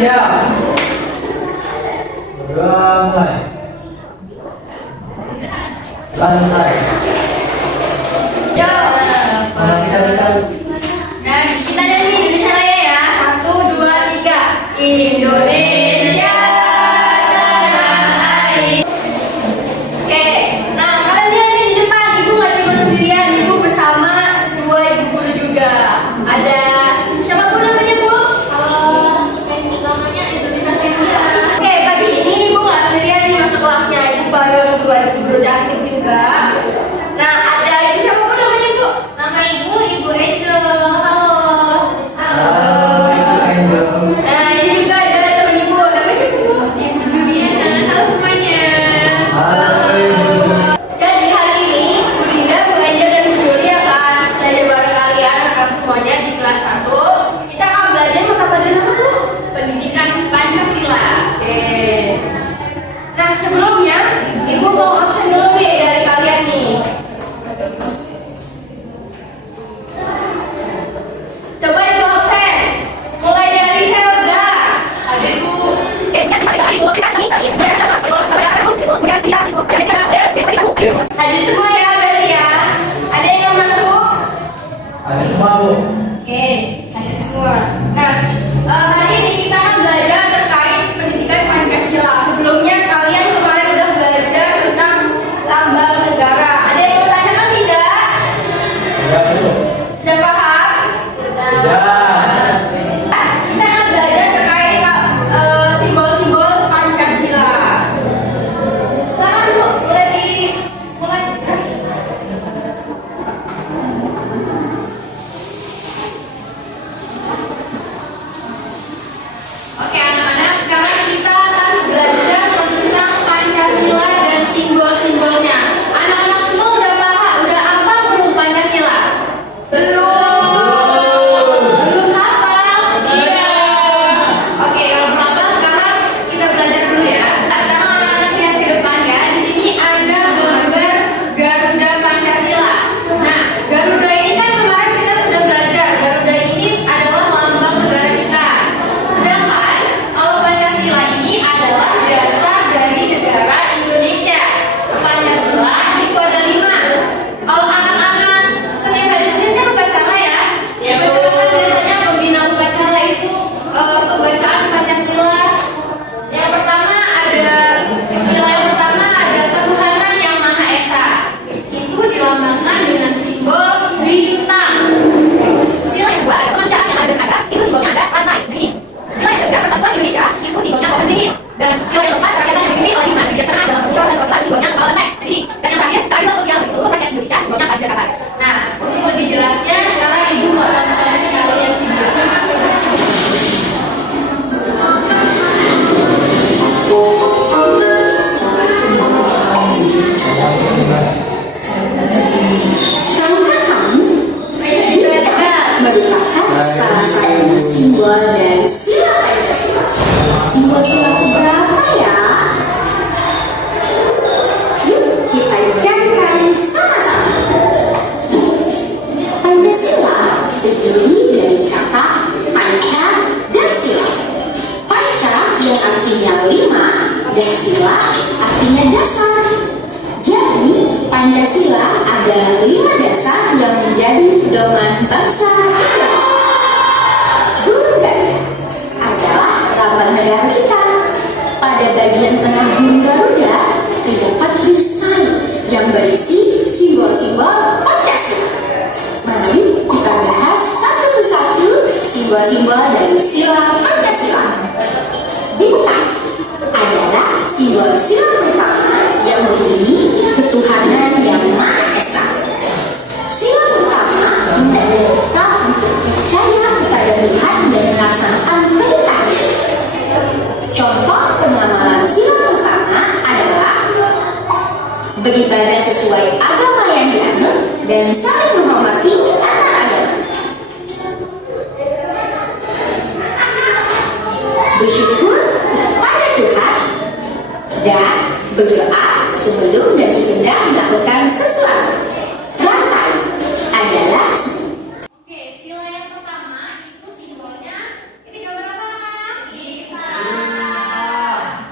siap. Mulai. Lantai. Mana kita baca? Nah, kita nyanyi Indonesia Raya ya. 1, 2, 3. Indonesia tanah air. Oke, nah kalian lihat nih di depan, ibu nggak cuma sendirian, ibu bersama 2 ibu guru juga. Ada siapa pun namanya bu? Namanya Indonesia Senior. Oke, pagi ini ibu nggak sendirian nih masuk kelasnya, ibu bareng 2 ibu guru cantik juga. Nah, ada ibu siapa pun namanya bu? Nama ibu Angel. Halo. Ibu Angel. Nah, ini juga ada teman ibu, namanya ibu Juliana. Halo semuanya. Halo Ibu. Jadi hari ini Bu Linda, Bu Angel, dan Bu Juli akan belajar bareng kalian akan semuanya di kelas 1. Kita akan belajar mata pelajaran apa Bu? Pendidikan Pancasila. Oke. Nah sebelumnya Ibu mau absen dulu nih dari kalian nih. Coba Ibu absen. Mulai dari Selda. Ada Bu. Hadir semua ya berarti ya. Ada yang masuk? Ada semua Bu. Oke, ada semua. Nah, hari ini kita akan belajar terkait pendidikan Pancasila. Sebelumnya kalian kemarin sudah belajar tentang lambang negara. Ada yang bertanyakan tidak? Sudah Bu. Sudah paham? Sudah. Nah, kita akan belajar terkait simbol-simbol Pancasila. Silakan Bu, mulai. Oke anak-anak, sekarang kita akan belajar tentang Pancasila dan simbol-simbolnya. Anak-anak semua udah paham, udah apa belum Pancasila? Belum hafal? Iya. Oke, kalau belum hafal sekarang kita belajar dulu ya. Sekarang anak-anak lihat ke depan ya. Di sini ada gambar Garuda Pancasila. Nah, Garuda ini kan kemarin kita sudah belajar. Garuda ini adalah lambang negara kita. Sedangkan kalau Pancasila ini adalah dasar dari negara Indonesia. Pancasila itu ada 5. Kalau anak-anak setiap hari Senin kan upacara ya. Upacara kan biasanya pembina upacara itu pembacaan Pancasila. Yang pertama ada sila yang pertama ada ketuhanan yang Maha Esa. Itu dilambangkan dengan simbol bintang. Sila yang kedua ada kemanusiaan yang ada kata, itu simbolnya ada rantai begini. Sila yang ketiga persatuan Indonesia, itu simbolnya pohon beringin. Dan sila yang keempat kerakyatan yang dipimpin oleh hikmat kebijaksanaan dalam perjuangan dan proses simbolnya kepala benteng. Jadi dan yang terakhir keadilan sosial bagi seluruh rakyat Indonesia simbolnya pajak atas. Nah untuk lebih jelasnya sekarang ibu mau contohin kalian video. Tahukah kamu, merupakan salah satu simbol dari sila Pancasila. Simbol sila berapa ya? Yuk kita carikan sama-sama. Pancasila terdiri dari kata panca dan sila. Panca yang artinya 5 dan sila artinya dasar. Jadi, Pancasila adalah 5 dasar yang menjadi pedoman bangsa kita. Garuda adalah lambang negara kita. Pada bagian tengah burung Garuda terdapat desain yang berisi simbol-simbol Pancasila. Mari kita bahas satu persatu simbol-simbol dari sila Pancasila. Bintang adalah simbol sila pertama yang berbunyi ketuhanan yang Maha Esa. Sila pertama kita untuk percaya kepada Tuhan dan melaksanakan perintah. Contoh pengamalan sila pertama adalah beribadah sesuai agama yang dianut dan saling menghormati antar agama. Bersyukur kepada Tuhan dan berdoa sebelum dan sesudah melakukan sesuatu. Rantai adalah Oke, sila yang pertama itu simbolnya ini gambar apa anak-anak?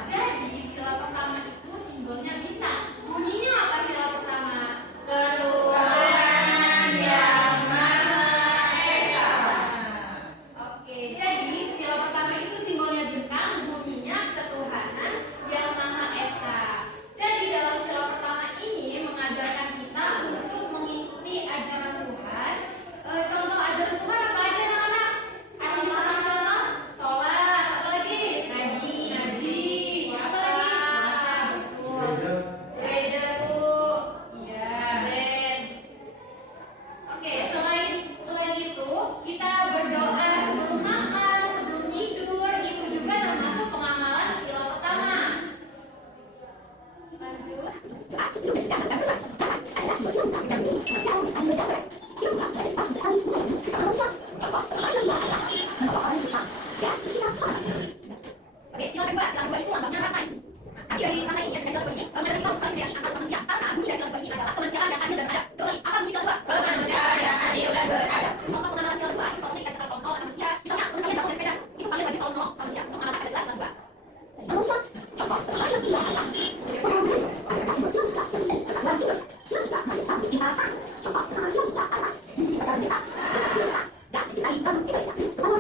Jadi sila pertama itu simbolnya bintang. Bunyinya apa sila pertama? Tuhan yang Maha Esa. Oke, jadi sila pertama itu simbolnya bintang, bunyinya ketuhanan yang Maha Esa. Jadi dalam sila pertama ini mengajarkan kita untuk mengikuti ajaran Tuhan. Contoh ajaran Tuhan apa aja anak-anak? Ada bisa contoh? Sholat, apa lagi? Ngaji, apa lagi? Puasa, betul. Gereja Bu. Iya. Ben. Oke, selain itu kita berdoa sebelum makan, sebelum tidur, itu juga termasuk pengamalan sila pertama. Lanjut. Oke, sila kedua itu lambangnya rantai. Arti dari rantai ini, dari sila kedua ini, mengajarkan kita untuk saling menyayangi antar manusia. Karena bunyi dari sila kedua ini adalah kemanusiaan yang adil dan beradab. Coba nih, apa bunyi sila kedua? Kemanusiaan yang adil dan beradab. Contoh pengenalan sila kedua itu contohnya kita bisa kelompok anak manusia. Misalnya, teman kalian bangun dari sepeda, itu kalian wajib kalau menolong sama manusia untuk mengamalkan ada jelas sila kedua.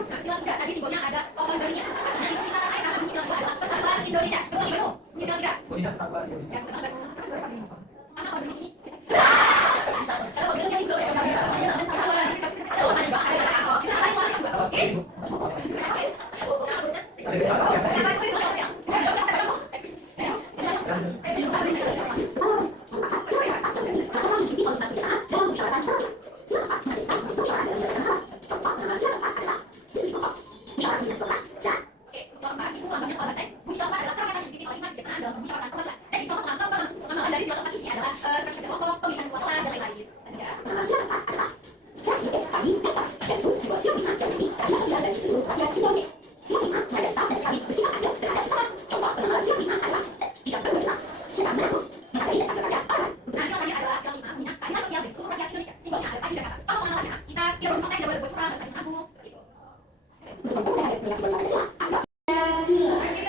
Nah, sila tiga tadi simbolnya ada pohon berinya. Artinya itu cinta tanah air karena bunyi sila kedua adalah persatuan Indonesia. Coba nih, Benu, bunyi sila tiga. Punya sabar. Ya, betul, betul. Karena pohon beri ini. Oke, sila keempat itu lambangnya kepala banteng. Bunyi sila keempat adalah kata-kata yang dipimpin oleh iman kebijaksanaan dalam membicarakan kebenaran. Jadi contoh pengamatan dari sila keempat ini adalah seperti kerja kelompok, pemilihan ketua kelas dan lain-lain. Lanjut. Nah, sila terakhir adalah sila 5, bunyinya keadilan sosial bagi seluruh rakyat Indonesia. Simbolnya ada padi dan kapas. Contoh pengamatan kita tidak berbuat kontak, tidak boleh berbuat curang, tidak saling mengaku, seperti itu. Sila. Mari kita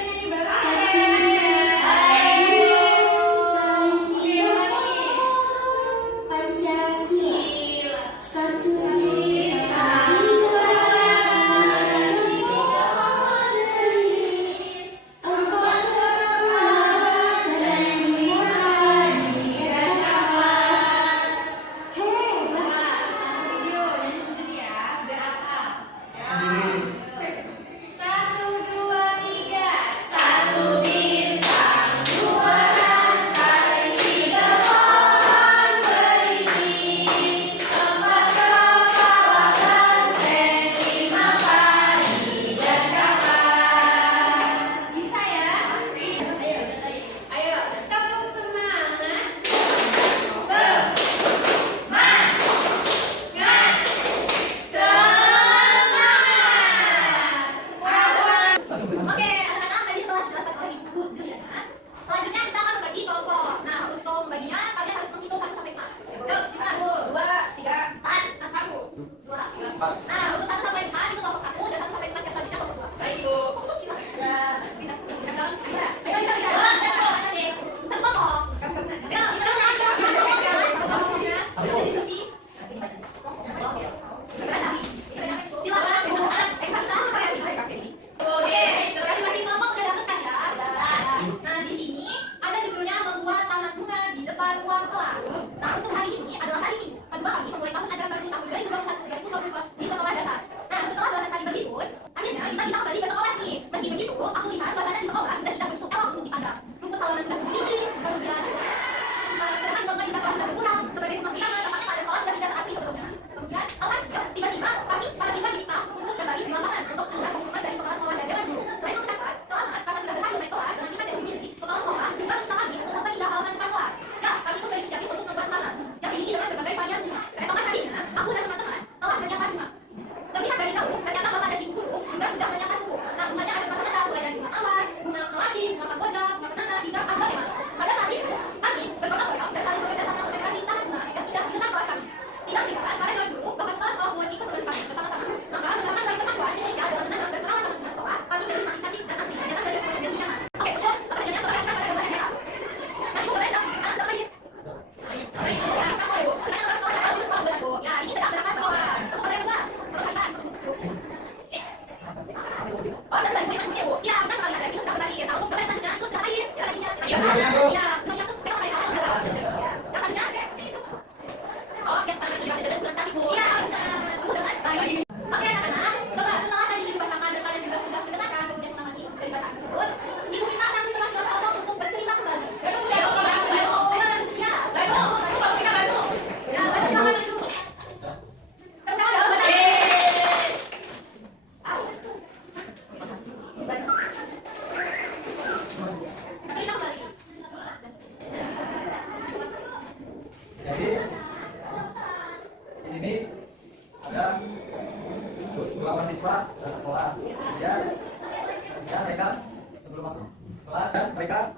sebelum masuk kelas dan mereka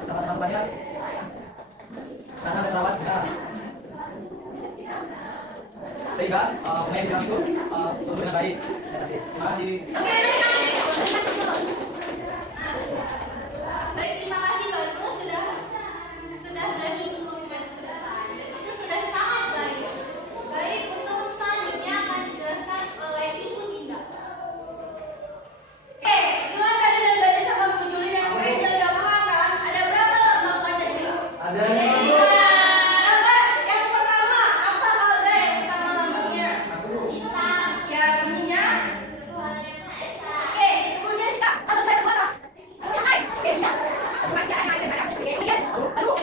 bersama teman-temannya karena ada perawat sehingga pemain film itu tumbuh dengan baik. Terima kasih. Baik, terima kasih Pak Ibu sudah berani untuk maju ke depan. Itu sudah sangat baik. Baik, untuk selanjutnya akan dijelaskan oleh Ibu Dinda. Gimana tadi udah belajar sama Bu Juli dan Bu Angel udah paham kan? Ada berapa lambang Pancasila? Ada Yang pertama, apa kalau ada yang pertama lambangnya? Bintang, Ya bunyinya. Tuhan yang Maha Esa. Oke, kemudian apa saya buat apa? Oke, bisa. Masih ada. Kemudian, aduh,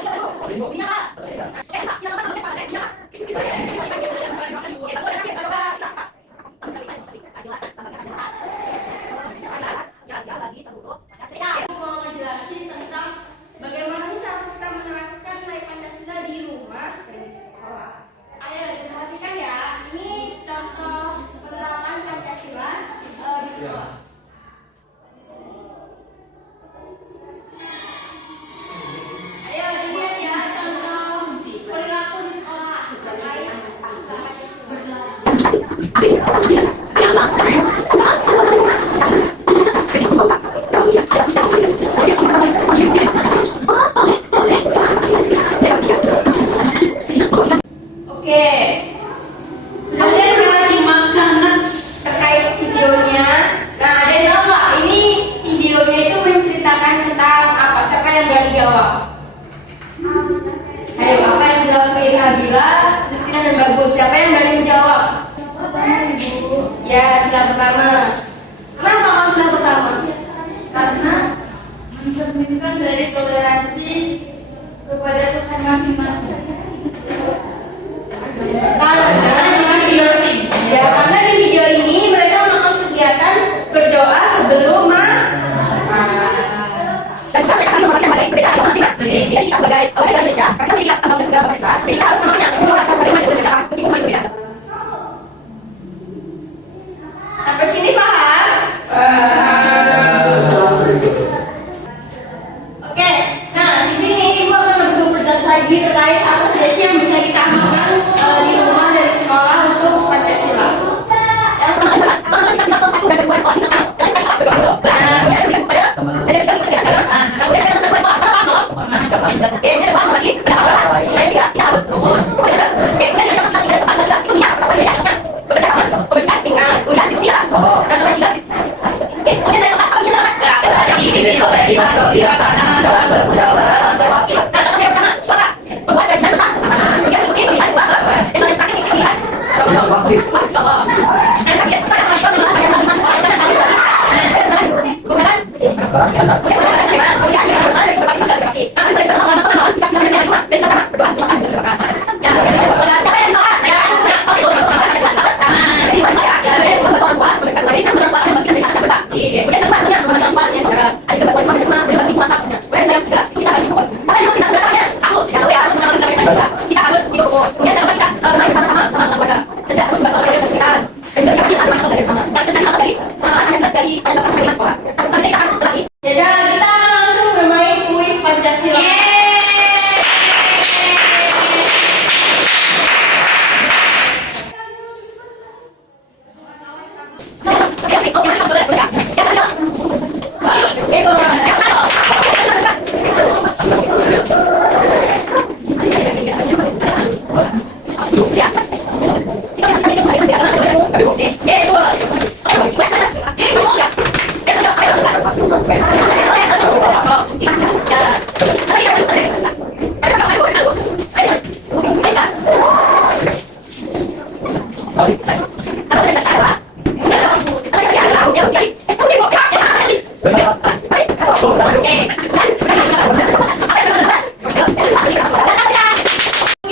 ini apa? Silakan Aku mau ngejelasin tentang bagaimana sih cara kita menerapkan nilai Pancasila di rumah dan di sekolah. Ayo diperhatikan ya, ini contoh penerapan Pancasila di sekolah. Ayo dilihat ya contoh perilaku di sekolah terkait Pancasila. Oke, sudah lihat kan makanan terkait videonya. Nah, ada yang tahu nggak? Ini videonya itu menceritakan tentang apa? Siapa yang berani jawab? Ayo, apa yang dilakukan Nabila, Christina dan Bagus? Siapa yang berani menjawab? Ya, sila pertama. Kenapa kalau sila pertama? Karena mencerminkan dari toleransi kepada Tuhan masing-masing. Karena di video ini mereka melakukan kegiatan berdoa sebelum sampai sini paham? Oke, nah di sini ibu akan lebih memperjelas lagi terkait apa saja sih yang bisa kita amalkan di rumah dari sekolah untuk Pancasila. Yang kita akan langsung bermain kuis Pancasila.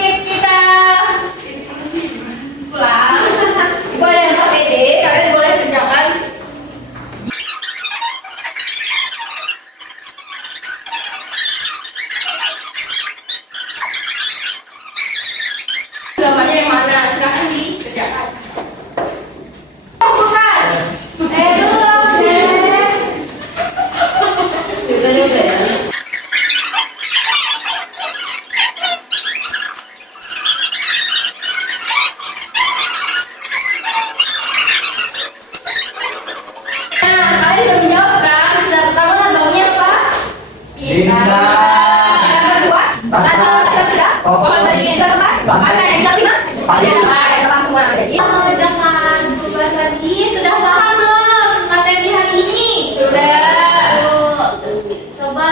Kita pulang. Ibu ada yang KPD, kalian boleh kerjakan. Salam semua. Jadi Jangan berubah tadi. Sudah paham belum materi hari ini? sudah. Coba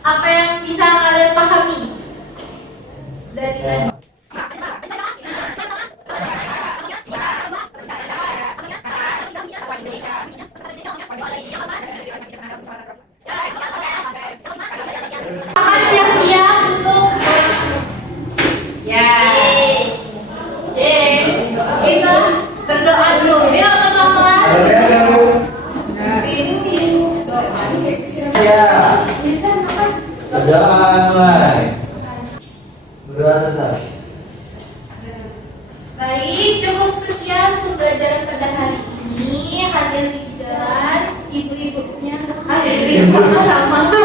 apa yang bisa kalian pahami dari tadi? Akan siap-siap untuk Ya. kita berdoa dulu. Yuk ke kelas. Pimpin doa. Ya. Berdoa mulai. Berdoa selesai. Baik, cukup sekian pembelajaran pada hari ini. Hadir di jalan, ibu-ibunya. Ibu sama.